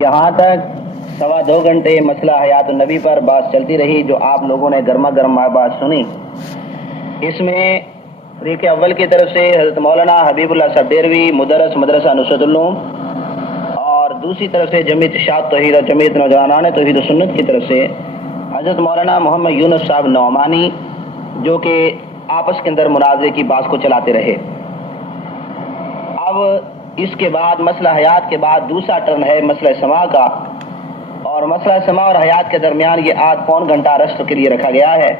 یہاں تک 2.25 گھنٹے مسئلہ حیات النبی پر بات چلتی رہی، جو آپ لوگوں نے گرما گرم بات سنی۔ اس میں فریق اول کی طرف سے حضرت مولانا حبیب اللہ صاحب ڈیروی مدرس مدرسہ نصرت العلوم، اور دوسری طرف سے جمعیت اشاعت توحید اور جمعیت نوجوانان توحید و سنت کی طرف سے حضرت مولانا محمد یونس صاحب نعمانی، جو کہ آپس کے اندر مناظرے کی بات کو چلاتے رہے۔ اب اس کے بعد مسئلہ حیات کے بعد دوسرا ٹرن ہے مسئلہ سما کا، اور مسئلہ سما اور حیات کے درمیان یہ آدھ پون گھنٹہ ریسٹ کے لیے رکھا گیا ہے،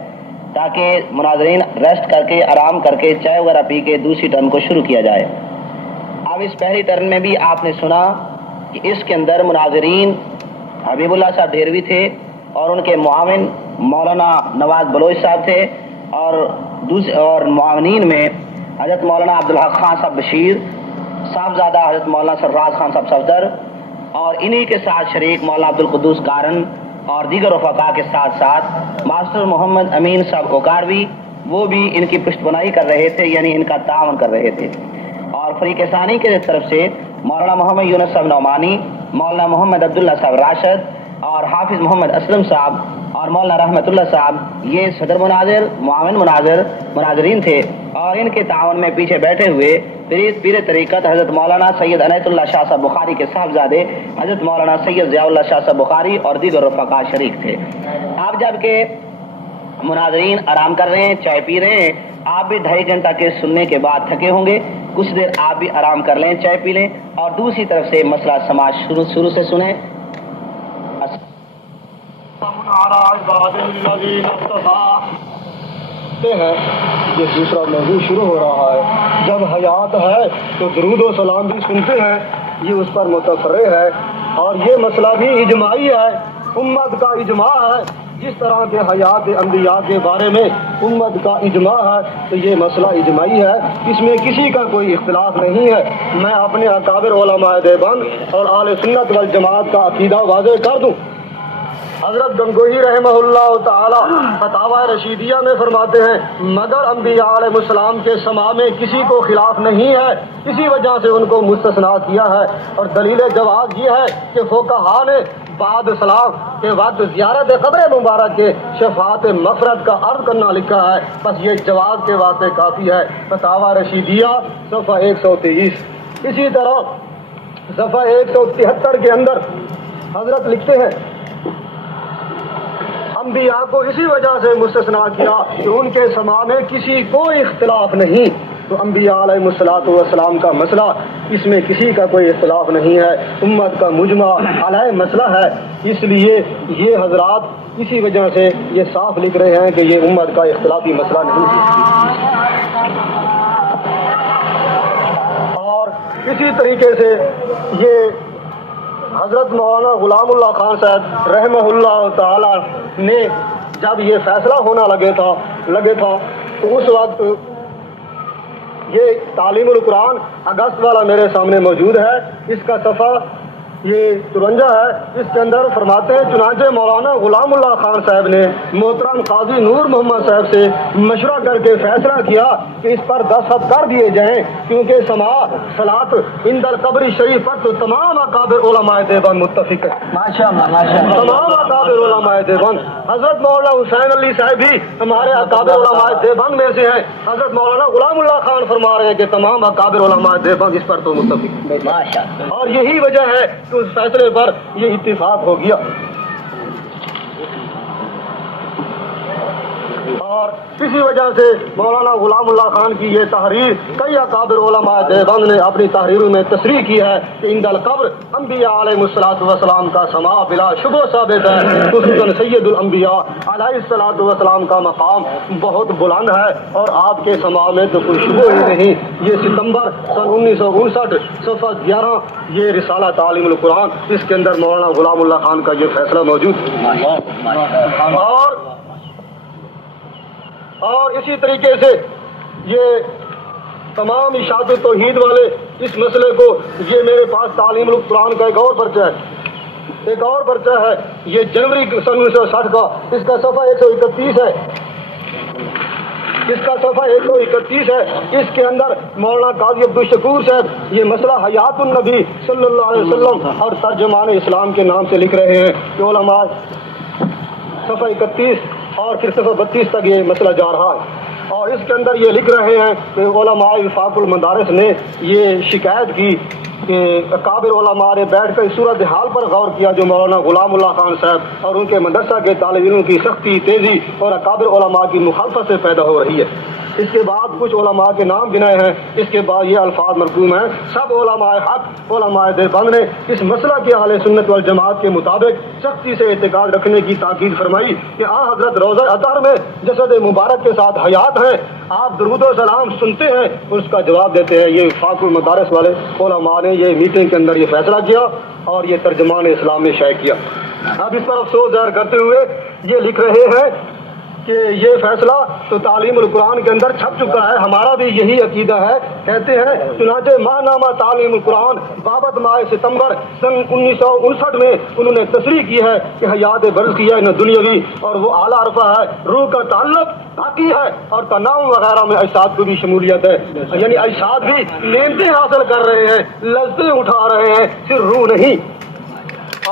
تاکہ مناظرین ریسٹ کر کے آرام کر کے چائے وغیرہ پی کے دوسری ٹرن کو شروع کیا جائے۔ اب اس پہلی ٹرن میں بھی آپ نے سنا کہ اس کے اندر مناظرین حبیب اللہ صاحب ڈیروی تھے اور ان کے معاون مولانا نواز بلوچ صاحب تھے، اور معاونین میں حضرت مولانا عبدالحق خان صاحب بشیر، صاحبزادہ حضرت مولانا سرفراز خان صاحب صفدر، اور انہی کے ساتھ شریک مولانا عبدالقدوس کارن اور دیگر رفقا کے ساتھ ساتھ ماسٹر محمد امین صاحب اوکاروی، وہ بھی ان کی پشت بنائی کر رہے تھے، یعنی ان کا تعاون کر رہے تھے۔ اور فریق ثانی کی طرف سے مولانا محمد یونس صاحب نعمانی، مولانا محمد عبداللہ صاحب راشد اور حافظ محمد اسلم صاحب اور مولانا رحمت اللہ صاحب، یہ صدر مناظر معاون مناظرین تھے، اور ان کے تعاون میں پیچھے بیٹھے ہوئے پیر طریقت حضرت مولانا سید عنایت اللہ شاہ صاحب بخاری کے صاحبزادے حضرت مولانا سید ضیاء اللہ شاہ صاحب بخاری اور دیگر رفقا شریک تھے۔ اب جب کہ مناظرین آرام کر رہے ہیں، چائے پی رہے ہیں، آپ بھی 2.5 گھنٹہ کے سننے کے بعد تھکے ہوں گے، کچھ دیر آپ بھی آرام کر لیں، چائے پی لیں، اور دوسری طرف سے مسئلہ سماج شروع سے سنیں۔ ہے یہ دوسرا موضوع شروع ہو رہا ہے۔ جب حیات ہے تو درود و سلام بھی سنتے ہیں، یہ اس پر متفرع ہے، اور یہ مسئلہ بھی اجماعی ہے، امت کا اجماع ہے۔ جس طرح کے حیات انبیاء کے بارے میں امت کا اجماع ہے، تو یہ مسئلہ اجماعی ہے، اس میں کسی کا کوئی اختلاف نہیں ہے۔ میں اپنے اکابر علماء دیوبند اور اہل سنت والجماعت کا عقیدہ واضح کر دوں۔ حضرت گنگوہی رحمہ اللہ تعالی فتاوی رشیدیہ میں فرماتے ہیں، مگر انبیاء علیہ السلام کے سما میں کسی کو خلاف نہیں ہے، اسی وجہ سے ان کو مستثنا کیا ہے۔ اور دلیل جواز یہ ہے کہ فقہا نے بعد سلام کے وقت زیارت قبر مبارک کے شفاعت مغفرت کا عرض کرنا لکھا ہے، بس یہ جواز کے واسطے کافی ہے۔ فتاوی رشیدیہ صفحہ 123۔ اسی طرح صفحہ 173 کے اندر حضرت لکھتے ہیں، انبیاء کو اسی وجہ سے مستثنا کیا کہ ان کے سما میں کسی کو اختلاف نہیں۔ تو انبیاء علیہ السلام کا مسئلہ، اس میں کسی کا کوئی اختلاف نہیں ہے، امت کا مجمع علیہ مسئلہ ہے۔ اس لیے یہ حضرات اسی وجہ سے یہ صاف لکھ رہے ہیں کہ یہ امت کا اختلافی مسئلہ نہیں ہے۔ اور اسی طریقے سے یہ حضرت مولانا غلام اللہ خان صاحب رحمہ اللہ تعالی نے جب یہ فیصلہ ہونا لگے تھا تو اس وقت یہ تعلیم القرآن اگست والا میرے سامنے موجود ہے، اس کا صفحہ یہ 53 ہے، اس کے اندر فرماتے ہیں، چنانچہ مولانا غلام اللہ خان صاحب نے محترم قاضی نور محمد صاحب سے مشورہ کر کے فیصلہ کیا کہ اس پر دستخط کر دیے جائیں، کیونکہ صلاۃ عند القبر شریف پر تو تمام اکابر علماء دیوبند متفق ہے۔ تمام اکابر علماء دیوبند، حضرت مولانا حسین علی صاحب بھی ہمارے اکابر علماء دیوبند میں سے ہیں، حضرت مولانا غلام اللہ خان فرما رہے ہیں کہ تمام اکابر علماء دیوبند اس پر تو متفق ہے، اور یہی وجہ ہے کہ اس فیصلے پر یہ اتفاق ہو گیا۔ اور اسی وجہ سے مولانا غلام اللہ خان کی یہ تحریر کئی اکابر علماء دیوبند نے اپنی تحریروں میں تصریح کی ہے کہ عند القبر انبیاء علیہ السلام کا سما بلا شبہ ثابت ہے، خصوصاً سید الانبیاء علیہ السلام کا مقام بہت بلند ہے، اور آپ کے سما میں تو کوئی شبہ ہی نہیں۔ یہ ستمبر سن 1959 صفحہ 11 یہ رسالہ تعلیم القرآن، اس کے اندر مولانا غلام اللہ خان کا یہ فیصلہ موجود ہے۔ اور اسی طریقے سے یہ تمام اشاعت توحید والے اس مسئلے کو، یہ میرے پاس تعلیم القرآن کا ایک اور پرچہ ہے، یہ جنوری سن 1960 کا، اس کا صفحہ 131 ہے۔ اس کا صفحہ 131 ہے، اس کے اندر مولانا قاضی عبدالشکور صاحب یہ مسئلہ حیات النبی صلی اللہ علیہ وسلم اور ترجمان اسلام کے نام سے لکھ رہے ہیں کہ علماء، صفحہ 31 اور پھر صفحہ 32 تک یہ مسئلہ جا رہا ہے، اور اس کے اندر یہ لکھ رہے ہیں کہ علماء وفاق المدارس نے یہ شکایت کی کہ اکابر علماء نے بیٹھ کر اس صورتحال پر غور کیا جو مولانا غلام اللہ خان صاحب اور ان کے مدرسہ کے طالب علموں کی سختی، تیزی اور اکابر علماء کی مخالفت سے پیدا ہو رہی ہے۔ اس کے بعد کچھ علماء کے نام گنائے ہیں، اس کے بعد یہ الفاظ مرقوم ہیں، سب علماء حق علماء دیوبند نے اس مسئلہ کی اہل سنت والجماعت کے مطابق سختی سے اعتقاد رکھنے کی تاکید فرمائی کہ حضرت روضہ اطہر میں جسد مبارک کے ساتھ حیات ہیں، آپ درود و سلام سنتے ہیں، اس کا جواب دیتے ہیں۔ یہ وفاق المدارس والے علماء نے یہ میٹنگ کے اندر یہ فیصلہ کیا اور یہ ترجمان اسلام نے شائع کیا۔ اب اس پر افسوس ظاہر کرتے ہوئے یہ لکھ رہے ہیں کہ یہ فیصلہ تو تعلیم القرآن کے اندر چھپ چکا ہے، ہمارا بھی یہی عقیدہ ہے۔ کہتے ہیں چنانچہ ماہ نامہ تعلیم القرآن بابت ماہ ستمبر سن 1959 میں انہوں نے تصریح کی ہے کہ حیات برز کی ہے نہ دنیاوی اور وہ اعلیٰ عرفہ ہے، روح کا تعلق باقی ہے اور تناؤ وغیرہ میں اجساد کو بھی شمولیت ہے، یعنی اجساد بھی نعمتیں حاصل کر رہے ہیں، لذتیں اٹھا رہے ہیں، صرف روح نہیں،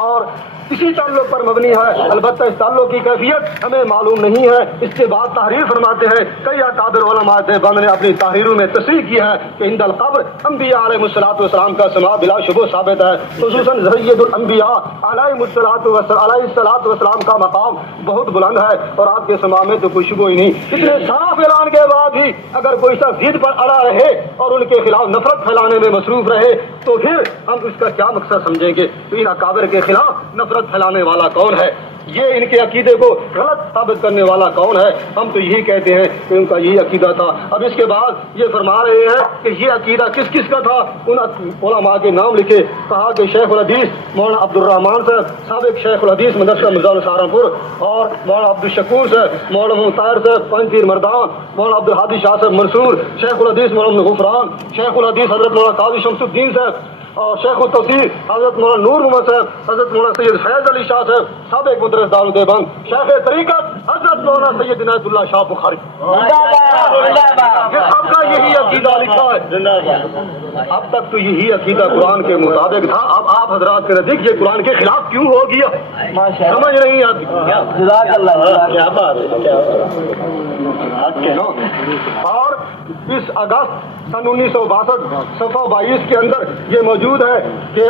اور اسی تعلق پر مبنی ہے۔ البتہ اس تعلق کی کیفیت ہمیں معلوم نہیں ہے۔ اس کے بعد تحریر فرماتے ہیں، کئی اکابر علماء دیوبند نے اپنی تحریروں میں تصریح کی ہے کہ عند القبر انبیاء علیہ الصلوۃ والسلام کا سماع بلا شبہ ثابت ہے، خصوصاً سید الانبیاء علیہ الصلوۃ والسلام کا مقام بہت بلند ہے اور آپ کے سماع میں تو کوئی شبہ ہی نہیں۔ اتنے صاف اعلان کے بعد بھی اگر کوئی شخص ضد پر اڑا رہے اور ان کے خلاف نفرت پھیلانے میں مصروف رہے تو پھر ہم اس کا کیا مقصد سمجھیں گے؟ تو ان اکابر کے خلاف نفرت پھیلانے والا کون ہے؟ یہ ان کے عقیدے کو غلط ثابت کرنے والا کون ہے؟ ہم تو یہی کہتے ہیں کہ ان کا یہی عقیدہ تھا۔ اب اس کے بعد یہ فرما رہے ہیں کہ یہ عقیدہ کس کس کا تھا، ان علماء کے نام لکھے۔ کہا کہ شیخ الحدیث مولانا عبد الرحمان صاحب سابق شیخ الحدیث مدرسہ مرزا سہارنپور، اور مولانا عبدالشکور صاحب، مولانا طاہر صاحب پنج پیر مردان، مولانا عبدالحادی شاہ صاحب منصور، شیخ الحدیث مولانا غفران، شیخ الحدیث حضرت مولانا قاضی شمس الدین صاحب، اور شیخ التفسیر حضرت مولانا نور محمد صاحب، حضرت مولانا سید فیض علی شاہ صاحب سابق مدرس دارالدیوبند، شیخ طریقت حضرت مولانا سید عنایت اللہ شاہ بخاری، یہ سب کا یہی عقیدہ لکھا ہے۔ اب تک تو یہی عقیدہ قرآن کے مطابق تھا، اب آپ حضرات کے نزدیک یہ قرآن کے خلاف کیوں ہو گیا؟ سمجھ نہیں آتی۔ اور اس اگست سن 1962 صفحہ 22 کے اندر یہ موجود ہے کہ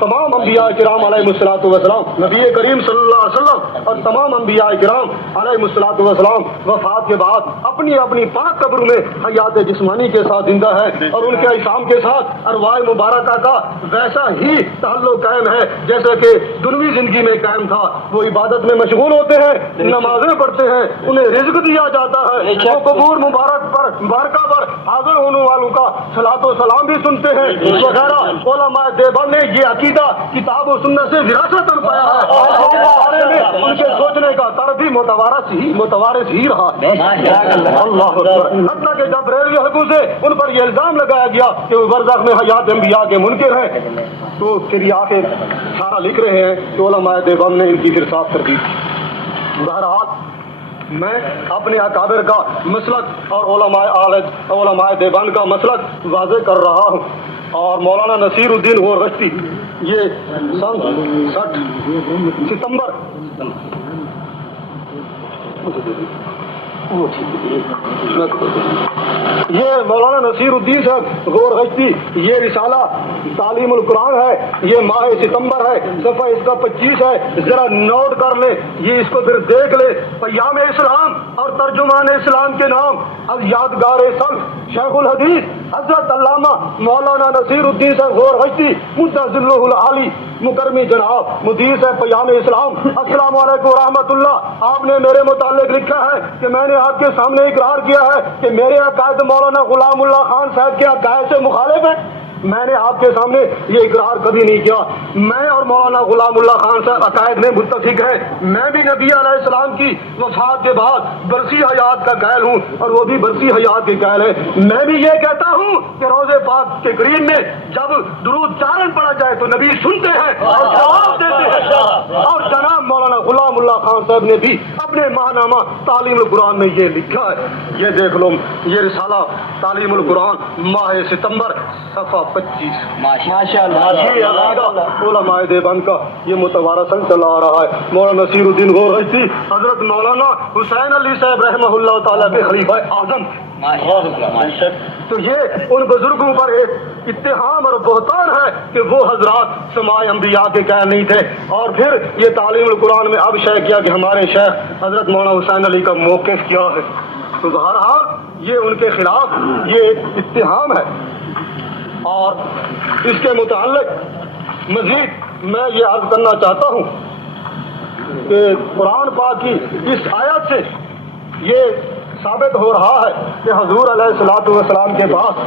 تمام انبیاء کرام علیہ الصلوۃ والسلام، نبی کریم صلی اللہ علیہ وسلم اور تمام انبیاء کرام علیہ الصلوۃ والسلام وفات کے بعد اپنی اپنی پاک قبر میں حیات جسمانی کے ساتھ زندہ ہے اور ان کے اجسام کے ساتھ ارواح مبارکہ کا ویسا ہی تعلق قائم ہے جیسا کہ دنوی زندگی میں قائم تھا۔ وہ عبادت میں مشغول ہوتے ہیں، نمازیں پڑھتے ہیں، انہیں رزق دیا جاتا ہے، وہ قبور مبارکہ پر حاضر ہونے والوں کا صلاۃ و سلام بھی سنتے ہیں وغیرہ۔ علماء دیوبند نے یہ عقیدہ کتاب و سنت سے وراثت پایا ہے اور اس بارے میں ان کے سوچنے کا طرز بھی متوارث ہی رہا۔ اللہ اکبر۔ حتیٰ کہ جب ریلوے حلقوں سے ان پر یہ الزام لگایا گیا کہ وہ برزخ میں حیات انبیاء کے منکر ہیں تو پھر یہ آ کے سارا لکھ رہے ہیں کہ علماء دیوبند نے ان کی پھر صاف کر دی۔ بہرحال میں اپنے اکابر کا مسلک اور علماء دیوبند کا مسلک واضح کر رہا ہوں، اور مولانا نصیر الدین غور رشتی یہ سن 60 ستمبر یہ مولانا نصیر الدین صاحب غور رشتی یہ رسالہ تعلیم القرآن ہے، یہ ماہ ستمبر ہے، صفحہ اس کا 25 ہے، ذرا نوٹ کر لے، یہ اس کو پھر دیکھ لے۔ پیام اسلام اور ترجمان اسلام کے نام از یادگار سلف شیخ الحدیث حضرت علامہ مولانا نصیر الدین صاحب غور رشتی متضلہ العالی مکرمی جناب مدیر صاحب پیام اسلام، السلام علیکم ورحمۃ اللہ۔ آپ نے میرے متعلق لکھا ہے کہ میں نے آپ کے سامنے اقرار کیا ہے کہ میرے عقائد مولانا غلام اللہ خان صاحب کے عقائد سے مخالف ہیں۔ میں نے آپ کے سامنے یہ اقرار کبھی نہیں کیا۔ میں اور مولانا غلام اللہ خان صاحب عقائد میں متفق ہیں۔ میں بھی نبی علیہ السلام کی وفات کے بعد برسی حیات کا قائل ہوں اور وہ بھی برسی حیات کے قائل ہے۔ میں بھی یہ کہتا ہوں کہ روزے پاک کے قریب میں جب درود چارن پڑا جائے تو نبی سنتے ہیں اور جواب دیتے ہیں، اور جناب مولانا غلام اللہ خان صاحب نے بھی اپنے ماہنامہ تعلیم القرآن میں یہ لکھا ہے. یہ دیکھ لو یہ رسالہ تعلیم القرآن ماہ ستمبر صفحہ 25. ماشاء اللہ. یہ عقیدہ علماء دیوبند کا یہ متوارثاً چلا آ رہا ہے. مولانا نصیر الدین غورچی حضرت مولانا حسین علی صاحب رحمہ اللہ تعالیٰ کے خلیفہ اعظم. تو یہ ان بزرگوں پر ایک اتہام اور بہتان ہے کہ وہ حضرات سماع انبیاء کے کہہ نہیں تھے. اور پھر یہ تعلیم القرآن میں اب شیخ کیا کہ ہمارے شیخ حضرت مولانا حسین علی کا موقف کیا ہے. تو بہرحال یہ ان کے خلاف یہ اتہام ہے. اور اس کے متعلق مزید میں یہ عرض کرنا چاہتا ہوں کہ قرآن پاک کی اس آیت سے یہ ثابت ہو رہا ہے کہ حضور علیہ الصلوۃ والسلام کے پاس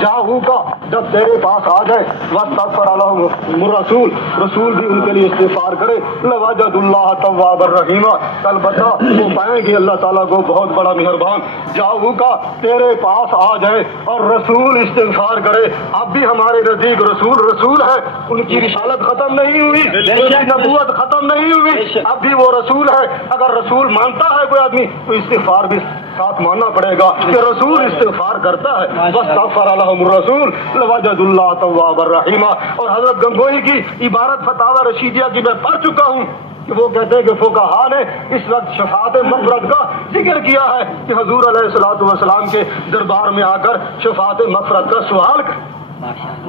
جاؤ کا جب تیرے پاس آ جائے واستغفر لهم الرسول رسول بھی ان کے لیے استغفار کرے لوجد اللہ تواب الرحیم البتہ وہ پائیں گے اللہ تعالیٰ کو بہت بڑا مہربان. جاؤ کا تیرے پاس آ جائے اور رسول استغفار کرے. اب بھی ہمارے نزدیک رسول ہے. ان کی رسالت ختم نہیں ہوئی, ان کی نبوت ختم نہیں ہوئی, اب بھی وہ رسول ہے. اگر رسول مانتا ہے کوئی آدمی تو استغفار بھی ساتھ ماننا پڑے گا کہ رسول استغفار کرتا ہے. واستغفر لهم الرسول لوجد اللہ تواب الرحیم. اور حضرت گنگوئی کی عبارت فتاوی رشیدیہ کی میں پڑھ چکا ہوں کہ وہ کہتے ہیں کہ فقہا نے اس وقت شفاعت مغفرت کا ذکر کیا ہے کہ حضور علیہ الصلوۃ والسلام کے دربار میں آ کر شفاعت مغفرت کا سوال کر.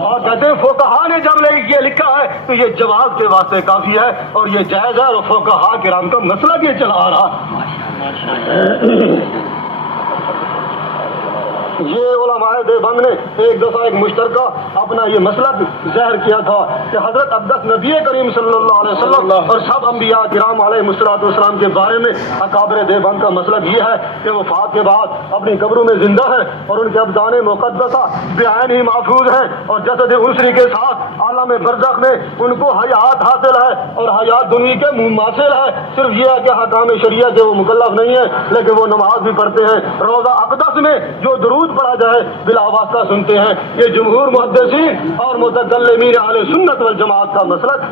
اور کہتے ہیں فقہا نے جب یہ لکھا ہے تو یہ جواز کے واسطے کافی ہے اور یہ جائز ہے. اور فقہا کرام کا مسئلہ یہ چلا آ رہا. یہ علماء دیوبند نے ایک دفعہ ایک مشترکہ اپنا یہ مسئلہ ظاہر کیا تھا کہ حضرت اقدس نبی کریم صلی اللہ علیہ وسلم اور سب انبیاء کرام علیہ الصلوۃ والسلام کے بارے میں اکابر دیوبند کا مسلک یہ ہے کہ وفات کے بعد اپنی قبروں میں زندہ ہے اور ان کے ابدان مقدسہ بعین ہی محفوظ ہیں اور جسد انسری کے ساتھ عالم برزخ میں ان کو حیات حاصل ہے اور حیات دنیا کے مماثل ہے. صرف یہ ہے کہ حکام شریعت کے وہ مکلف نہیں ہے لیکن وہ نماز بھی پڑھتے ہیں. روضہ اقدس میں جو درود پڑھا جائے بلا واسطہ سنتے ہیں. یہ جمہور محدثین اور متکلمین اہل سنت والجماعت کا مسلک.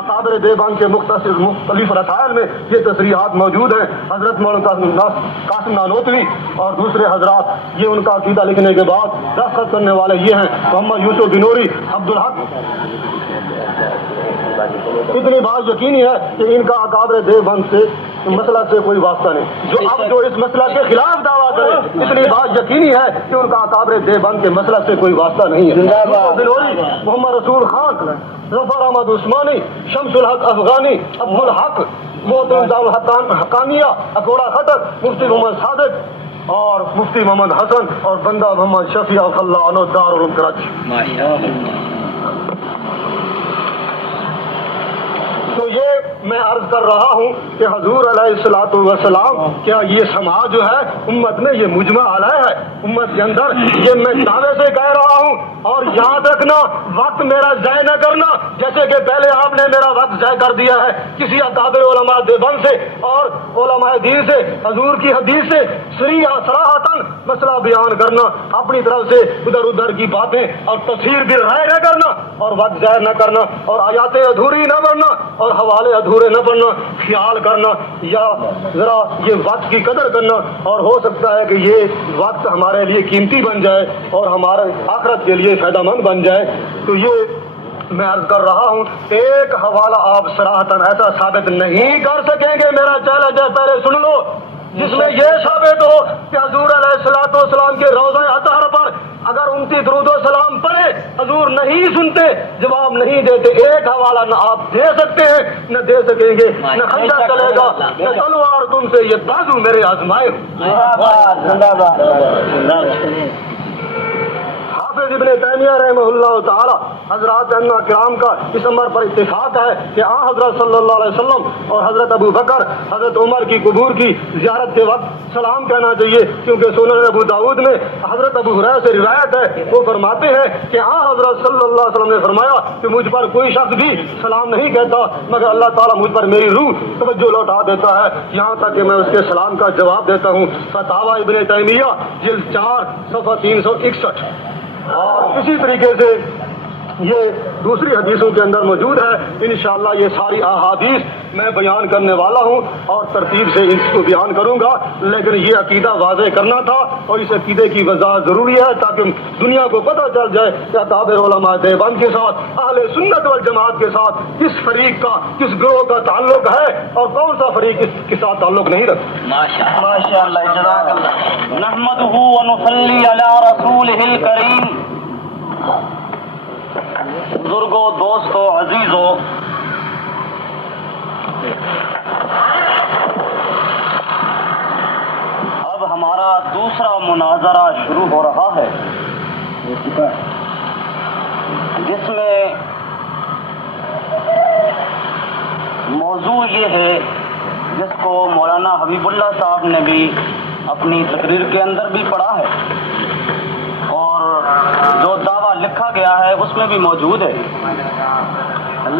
اکابر دیوبند کے مختلف رسائل میں یہ تصریحات موجود ہیں. حضرت مولانا قاسم نانوتوی اور دوسرے حضرات یہ ان کا عقیدہ لکھنے کے بعد دستخط کرنے والے یہ ہیں محمد یوسف بنوری, عبدالحق. اتنی بات یقینی ہے کہ ان کا اکابر دیوبند سے مسلک سے کوئی واسطہ نہیں. جو اس مسلک کے خلاف دعویٰ کرے اتنی بات یقینی ہے کہ ان کا اکابر دیوبند کے مسلک سے کوئی واسطہ نہیں ہے. بنوری, محمد رسول خان, ظفر احمد عثمانی, شمس الحق افغانی, عبدالحق, محترم حقانیہ, اکوڑا خطر, مفتی محمد صادق اور مفتی محمد حسن اور بندہ محمد شفیع اللہ عنہ دارالعلوم کراچی. تو یہ میں عرض کر رہا ہوں کہ حضور علیہ الصلوۃ والسلام کیا یہ سماج جو ہے امت میں یہ مجمع علیہ ہے امت کے اندر. یہ میں دعوے سے کہہ رہا ہوں. اور یاد رکھنا وقت میرا ضائع نہ کرنا جیسے کہ پہلے آپ نے میرا وقت ضائع کر دیا ہے کسی اکابر علماء دیوبند سے اور علماء دین سے حضور کی حدیث سے صراحتاً مسئلہ بیان کرنا, اپنی طرف سے ادھر کی باتیں اور تفسیر بھی رائے نہ کرنا اور وقت ضائع نہ کرنا اور آیاتیں ادھوری نہ پڑھنا اور حوالے ادھورے نہ پڑھنا. خیال کرنا یا ذرا یہ وقت کی قدر کرنا اور ہو سکتا ہے کہ یہ وقت ہمارے لیے قیمتی بن جائے اور ہمارے آخرت کے لیے فائدہ مند بن جائے. تو یہ میں عرض کر رہا ہوں ایک حوالہ آپ صراحتاً ایسا ثابت نہیں کر سکیں گے, میرا چیلنج ہے پہلے سن لو, جس میں یہ ثابت ہو کہ حضور علیہ الصلوۃ والسلام کے روضہ اطہر پر اگر ان کی درود و سلام پڑھے حضور نہیں سنتے, جواب نہیں دیتے. ایک حوالہ نہ آپ دے سکتے ہیں نہ دے سکیں گے, نہ خنجر چلے گا نہ تلوار تم سے یہ بازو میرے آزمائے. حافظ ابن تیمیہ رحمہ اللہ تعالی حضرات ائمہ کرام کا اس امر پر اتفاق ہے کہ حضرت صلی اللہ علیہ وسلم اور حضرت ابو بکر حضرت عمر کی قبور کی زیارت کے وقت سلام کہنا چاہیے, کیونکہ سنن ابو داؤد میں حضرت ابو ہریرہ سے روایت ہے, وہ فرماتے ہیں کہ حضرت صلی اللہ علیہ وسلم نے فرمایا کہ مجھ پر کوئی شخص بھی سلام نہیں کہتا مگر اللہ تعالیٰ مجھ پر میری روح توجہ لوٹا دیتا ہے یہاں تک کہ میں اس کے سلام کا جواب دیتا ہوں. فتاوی ابن تیمیہ جلد 4 صفحہ 361. اور اسی طریقے سے یہ دوسری حدیثوں کے اندر موجود ہے. انشاءاللہ یہ ساری احادیث میں بیان کرنے والا ہوں اور ترتیب سے اس کو بیان کروں گا، لیکن یہ عقیدہ واضح کرنا تھا اور اس عقیدے کی وضاحت ضروری ہے تاکہ دنیا کو پتہ چل جائے کہ اکابر علماء دیوبند کے ساتھ، اہل سنت والجماعت کے ساتھ کس فریق کا، کس گروہ کا تعلق ہے اور کون سا فریق اس کے ساتھ تعلق نہیں رکھتا. ماشاءاللہ جزاک اللہ. نحمدہ ونصلی علی رسولہ الکریم. بزرگوں، دوستوں، عزیزوں، اب ہمارا دوسرا مناظرہ شروع ہو رہا ہے جس میں موضوع یہ ہے جس کو مولانا حبیب اللہ صاحب نے بھی اپنی تقریر کے اندر بھی پڑھا ہے اور جو دعویٰ لکھا گیا ہے اس میں بھی موجود ہے.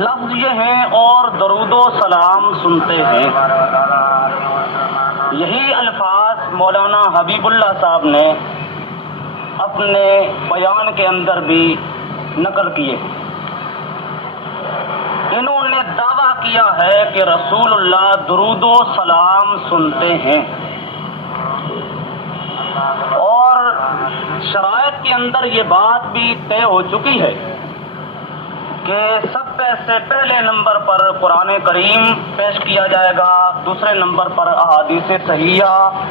لفظ یہ ہیں اور درود و سلام سنتے ہیں. یہی الفاظ مولانا حبیب اللہ صاحب نے اپنے بیان کے اندر بھی نقل کیے. انہوں نے دعویٰ کیا ہے کہ رسول اللہ درود و سلام سنتے ہیں اور شرائط کے اندر یہ بات بھی طے ہو چکی ہے کہ سب سے پہلے نمبر پر قرآن کریم پیش کیا جائے گا، دوسرے نمبر پر احادیث صحیحہ،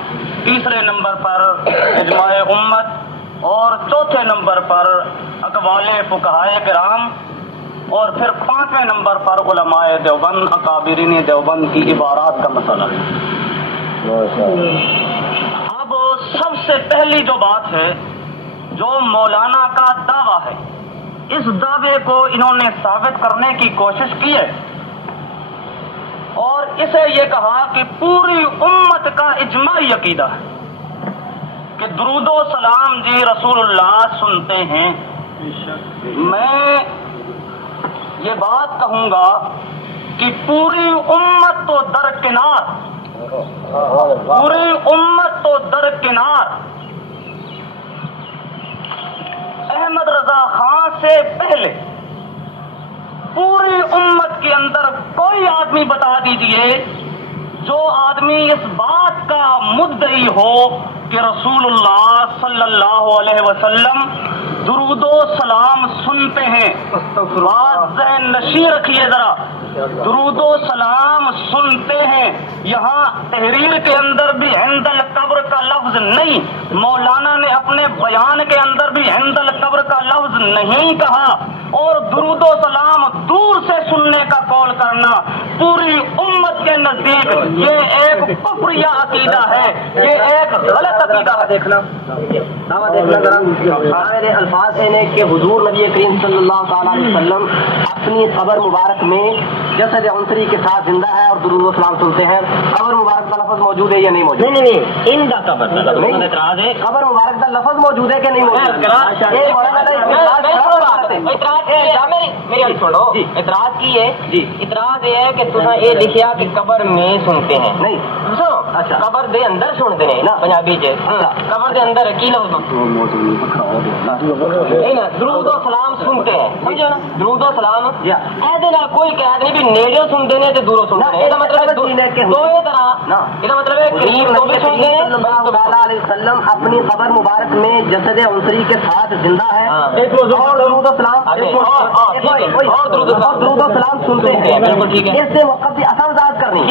تیسرے نمبر پر اجماع امت اور چوتھے نمبر پر اقوال فقہائے کرام اور پھر پانچویں نمبر پر علماء دیوبند، اکابرین دیوبند کی عبارات کا مسئلہ ہے. اب سب سے پہلی جو بات ہے جو مولانا کا دعویٰ ہے، اس دعوے کو انہوں نے ثابت کرنے کی کوشش کی ہے اور اسے یہ کہا کہ پوری امت کا اجماعی عقیدہ ہے کہ درود و سلام جی رسول اللہ سنتے ہیں. میں یہ بات کہوں گا کہ پوری امت تو درکنار، پوری امت تو درکنار، احمد رضا خان سے پہلے پوری امت کے اندر کوئی آدمی بتا دیجئے جو آدمی اس بات کا مدعی ہو کہ رسول اللہ صلی اللہ علیہ وسلم درود و سلام سنتے ہیں. بات ذہن نشین رکھیے ذرا، درود و سلام سنتے ہیں. یہاں تحریر کے اندر بھی عند القبر کا لفظ نہیں، مولانا نے اپنے بیان کے اندر بھی عند القبر کا لفظ نہیں کہا اور درود و سلام دور سے سننے کا قول کرنا پوری امت کے نزدیک یہ ایک کفریہ عقیدہ ہے، یہ ایک غلط عقیدہ ہے. دیکھنا ذرا الفاظ ہیں کہ حضور نبی کریم صلی اللہ تعالیٰ علیہ وسلم اپنی قبر مبارک میں جسد عنصری کے ساتھ زندہ ہے اور درود و سلام سنتے ہیں. قبر مبارک کا لفظ موجود ہے یا نہیں موجود؟ نہیں، ان کا قبر اعتراض ہے. قبر مبارک کا لفظ موجود ہے کہ نہیں موجود؟ اعتراض کی ہے جی. اعتراض یہ ہے کہ تساں یہ لکھیا کہ قبر میں سنتے ہیں. نہیں، اچھا قبر دے اندر سنتے ہیں نا پنجابی چ. قبر دے اندر کی لفظ نہیں نا درود و سلام سنتے ہیں، سمجھو نا. درود و سلام کوئی قید نہیں بھی نیڑے سنتے ہیں تے دوروں سنتے ہیں. یہ مطلب دو طرح، یہ مطلب ہے قریب تو بھی سنتے ہیں. صلی اللہ علیہ وسلم اپنی قبر مبارک میں جسد عنصری کے ساتھ زندہ ہے اور درود و سلام درود و سلام سنتے ہیں. بالکل ٹھیک ہے. اس سے وقت کی اصل وضاحت کرنی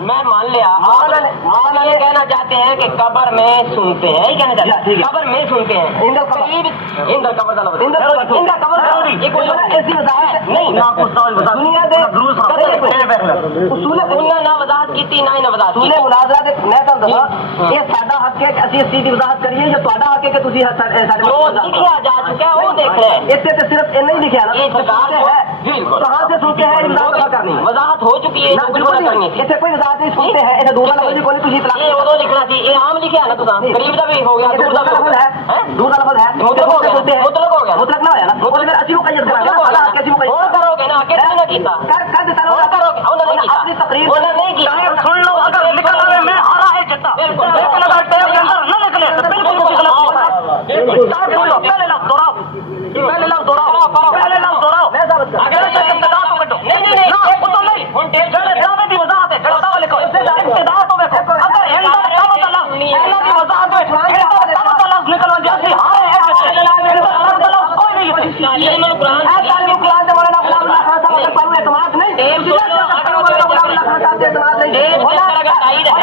میں مان لیا آپ یہ کہنا چاہتے ہیں کہ قبر میں سنتے ہیں، یہ کہنا چاہتے ہیں قبر میں سنتے ہیں. وضاحت کی حق ہے کہ اس چیز کی وضاحت کریے جو تہاڈا حق ہے کہ لکھا جا چکا ہے وہ دیکھ رہے ہیں. اس سے صرف اتنا ہی لکھا نا کہاں سے سنتے ہیں وضاحت ہو چکی ہے. اسے کوئی وضاحت نہیں سنتے ہیں. اسے دوسرا لفظ کوئی تجھی اطلاع یہ ادو لکھنا سی. یہ عام لکھا نا تساں قریب دا بھی ہو گیا، دور دا بھی ہو گیا. دوسرا لفظ ہے مطلق ہو گیا. مطلق نہ ہویا نا. مطلق اسی کو قید کرنا ہے. کیسے کو اور کرو گے نا کہ نہ کیتا کر دیتا اور کرو گے. انہوں نے اپنی تقریر نہیں کیا. سن لو اگر نکل آئے میں ہارا ہے جتا لیکن اگر ٹیب کے اندر نہ نکلے تو بالکل غلط ہوگا. تعلیم قرآن تعلیم قرآن سے مولانا غلام اللہ خان صاحب اگر پڑھو اعتماد نہیں مولانا غلام اللہ خان صاحب سے اعتماد نہیں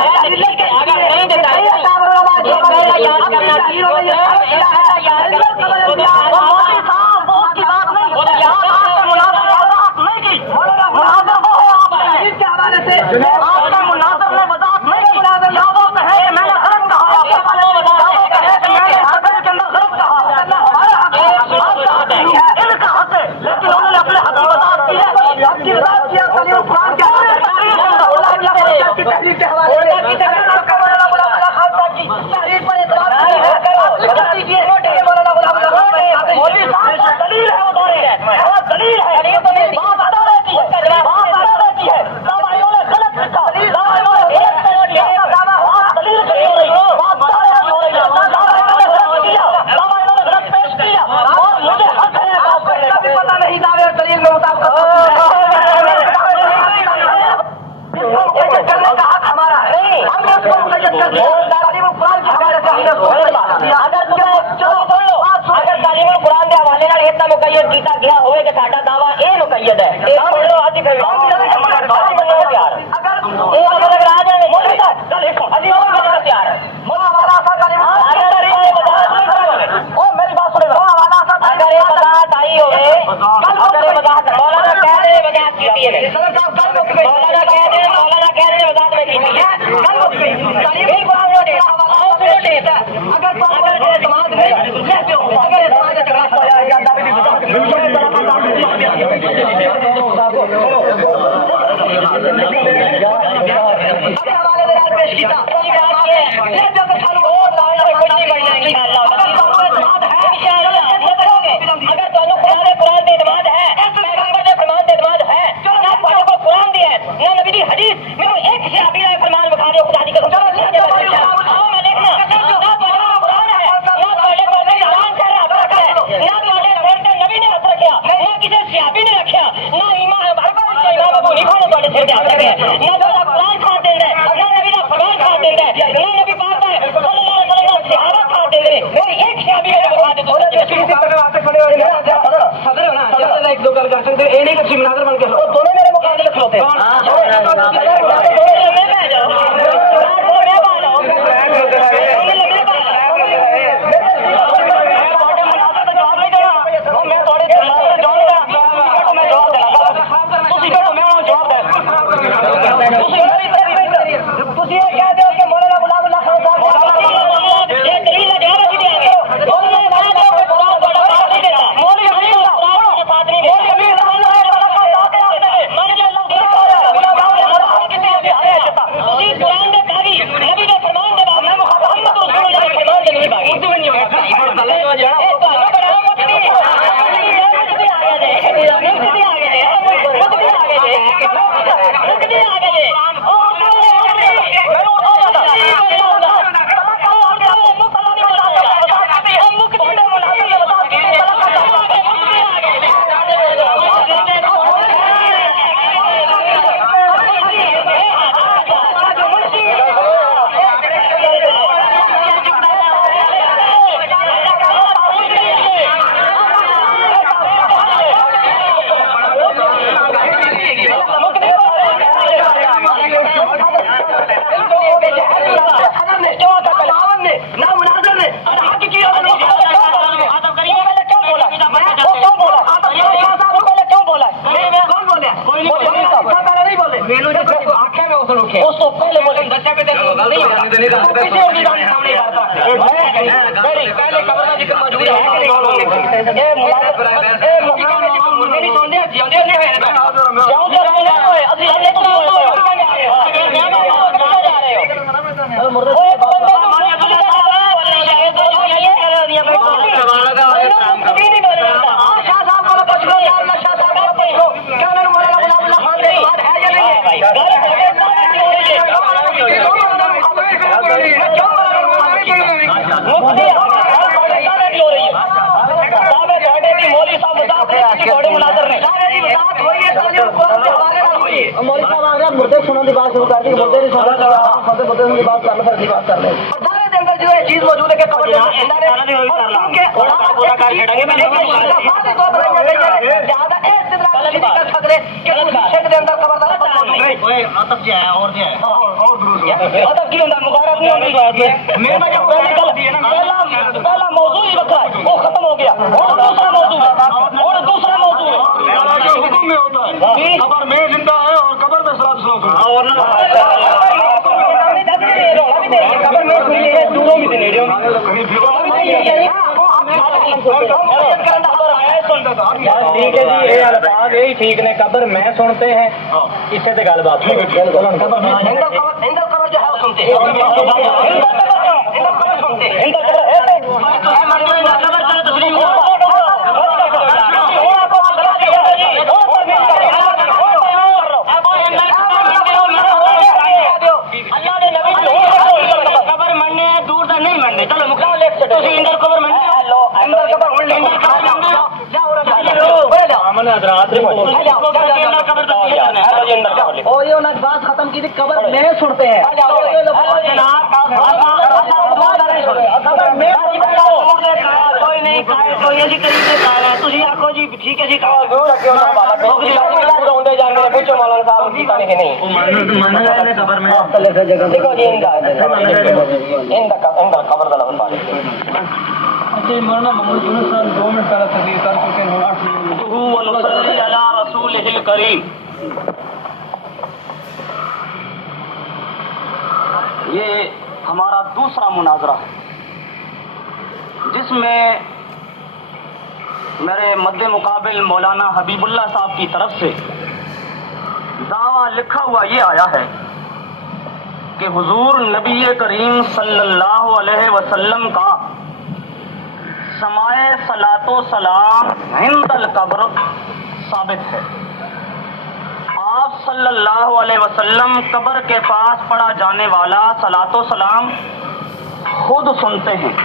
مردے سننے کی بات شروع کر دی، مردے نہیں سننا، مردے سننے کی بات کر لیں، پھر بات کر لیں۔ یہ چیز موجود ہے کہ قبر پہلا موضوع ہی رکھا ہے وہ ختم ہو گیا اور دوسرا موضوع حکم میں ہوتا ہے قبر میں زندہ ہے اور قبر میں صلاۃ یہی ٹھیک نے قبر میں سنتے ہیں اس سے گل بات جو ہے وہ سنتے قبر مننے دور دا نہیں مننے چلو مکمل لکھ چھڈو تسی اندر قبر مننے لو اندر قبر ہن اندر قبر اور یہ انہوں نے بات ختم کی تھی قبر میں سنتے ہیں کوئی نہیں کوئی جی تھی آخو جی ٹھیک ہے جی مولانا محمد یونس صاحب 2 منٹ پہلے تقریر کر چکے ہیں 8 رسول کریم. یہ ہمارا دوسرا مناظرہ ہے جس میں میرے مد مقابل مولانا حبیب اللہ صاحب کی طرف سے دعویٰ لکھا ہوا یہ آیا ہے کہ حضور نبی کریم صلی اللہ علیہ وسلم کا سمائے صلاۃ و سلام عند القبر ثابت ہے. آپ صلی اللہ علیہ وسلم قبر کے پاس پڑھا جانے والا صلاۃ و سلام خود سنتے ہیں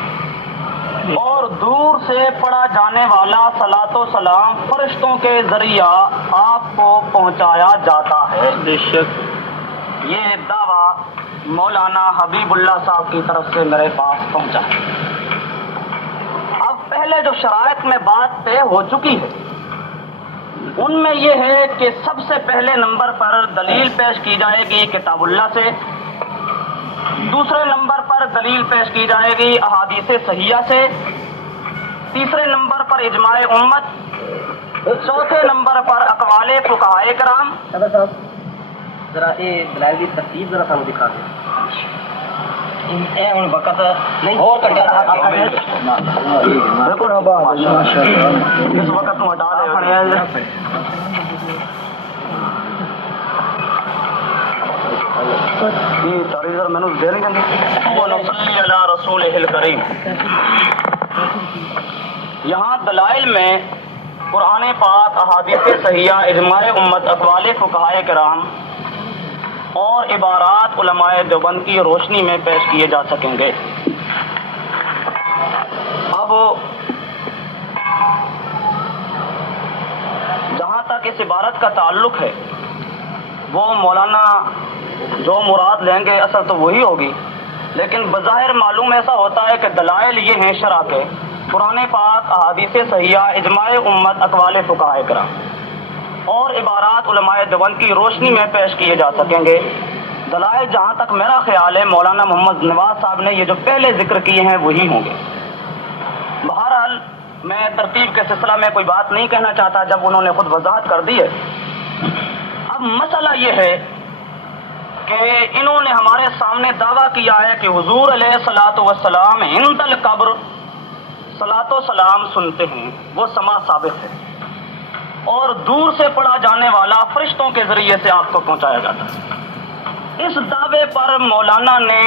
اور دور سے پڑھا جانے والا صلاۃ و سلام فرشتوں کے ذریعہ آپ کو پہنچایا جاتا ہے. بے شک یہ دعویٰ مولانا حبیب اللہ صاحب کی طرف سے میرے پاس پہنچا ہے. اب پہلے جو شرائط میں بات طے ہو چکی ہے ان میں یہ ہے کہ سب سے پہلے نمبر پر دلیل پیش کی جائے گی کتاب اللہ سے، دوسرے نمبر پر دلیل پیش کی جائے گی احادیث صحیحہ سے، تیسرے نمبر پر اجماع امت، چوتھے نمبر پر اقوال فقہائے کرام. صاحب ذرا یہ دلائل کی ترتیب ذرا سانو دکھا دیں. وقت نہیں اور اس وقت تو ہٹا دے رسول کریم. یہاں دلائل میں قرآن پاک، احادیث صحیحہ، اجماع امت، اقوال فقہائے کرام اور عبارات علماء دیوبند کی روشنی میں پیش کیے جا سکیں گے. اب جہاں تک اس عبارت کا تعلق ہے وہ مولانا جو مراد لیں گے اصل تو وہی ہوگی، لیکن بظاہر معلوم ایسا ہوتا ہے کہ دلائل یہ ہیں شرع کے قرآن پاک، احادیث صحیحہ، اجماع امت، اقوال فقہائے کرام اور عبارات علماء دیوبند کی روشنی میں پیش کیے جا سکیں گے. دلائل جہاں تک میرا خیال ہے مولانا محمد نواز صاحب نے یہ جو پہلے ذکر کیے ہیں وہی ہوں گے. بہرحال میں ترتیب کے سلسلہ میں کوئی بات نہیں کہنا چاہتا جب انہوں نے خود وضاحت کر دی ہے. اب مسئلہ یہ ہے کہ انہوں نے ہمارے سامنے دعویٰ کیا ہے کہ حضور علیہ الصلوۃ والسلام عند القبر صلاۃ و سلام سنتے ہیں، وہ سما ثابت ہے اور دور سے پڑھا جانے والا فرشتوں کے ذریعے سے آپ کو پہنچایا جاتا ہے. اس دعوے پر مولانا نے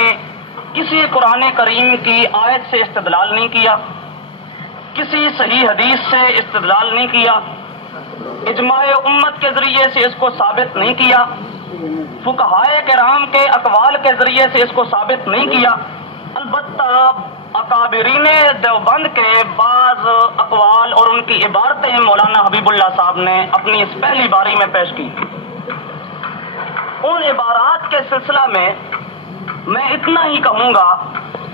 کسی قرآن کریم کی آیت سے استدلال نہیں کیا، کسی صحیح حدیث سے استدلال نہیں کیا، اجماع امت کے ذریعے سے اس کو ثابت نہیں کیا، فقہائے کرام کے اقوال کے ذریعے سے اس کو ثابت نہیں کیا. البتہ اکابرین دیوبند کے بعض اقوال اور ان کی عبارتیں مولانا حبیب اللہ صاحب نے اپنی اس پہلی باری میں پیش کی. ان عبارات کے سلسلہ میں اتنا ہی کہوں گا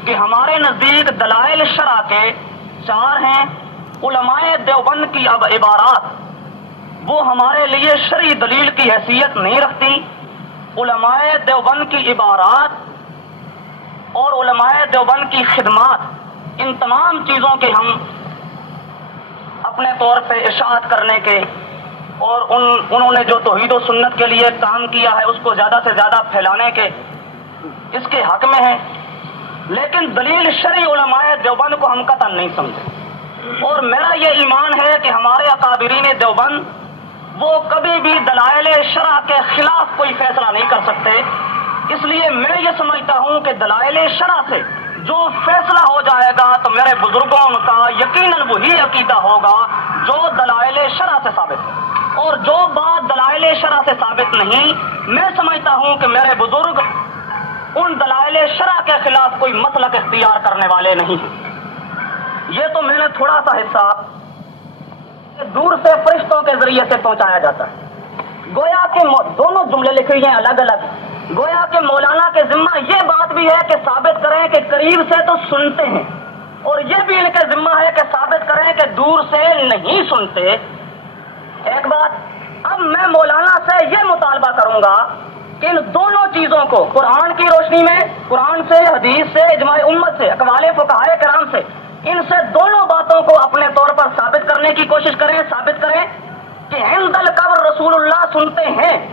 کہ ہمارے نزدیک دلائل شرع کے 4 ہیں. علماء دیوبند کی اب عبارات وہ ہمارے لیے شرعی دلیل کی حیثیت نہیں رکھتی. علماء دیوبند کی عبارات اور علماء دیوبند کی خدمات، ان تمام چیزوں کے ہم اپنے طور پہ اشاعت کرنے کے اور انہوں نے جو توحید و سنت کے لیے کام کیا ہے اس کو زیادہ سے زیادہ پھیلانے کے اس کے حق میں ہیں. لیکن دلیل شرعی علماء دیوبند کو ہم قطعا نہیں سمجھتے. اور میرا یہ ایمان ہے کہ ہمارے اکابرین دیوبند وہ کبھی بھی دلائل شرع کے خلاف کوئی فیصلہ نہیں کر سکتے. اس لیے میں یہ سمجھتا ہوں کہ دلائل شرع سے جو فیصلہ ہو جائے گا تو میرے بزرگوں کا یقیناً وہی عقیدہ ہوگا جو دلائل شرع سے ثابت ہے. اور جو بات دلائل شرع سے ثابت نہیں، میں سمجھتا ہوں کہ میرے بزرگ ان دلائل شرع کے خلاف کوئی مسلک اختیار کرنے والے نہیں ہیں. یہ تو میں نے تھوڑا سا حصہ دور سے فرشتوں کے ذریعے سے پہنچایا جاتا ہے. گویا کہ دونوں جملے لکھے ہیں الگ الگ. گویا کہ مولانا کے ذمہ یہ بات بھی ہے کہ ثابت کریں کہ قریب سے تو سنتے ہیں، اور یہ بھی ان کے ذمہ ہے کہ ثابت کریں کہ دور سے نہیں سنتے. ایک بات اب میں مولانا سے یہ مطالبہ کروں گا کہ ان دونوں چیزوں کو قرآن کی روشنی میں، قرآن سے، حدیث سے، اجماع امت سے، اقوال فقہاء کرام سے، ان سے دونوں باتوں کو اپنے طور پر ثابت کرنے کی کوشش کریں. ثابت کریں کہ عند القبر رسول اللہ سنتے ہیں.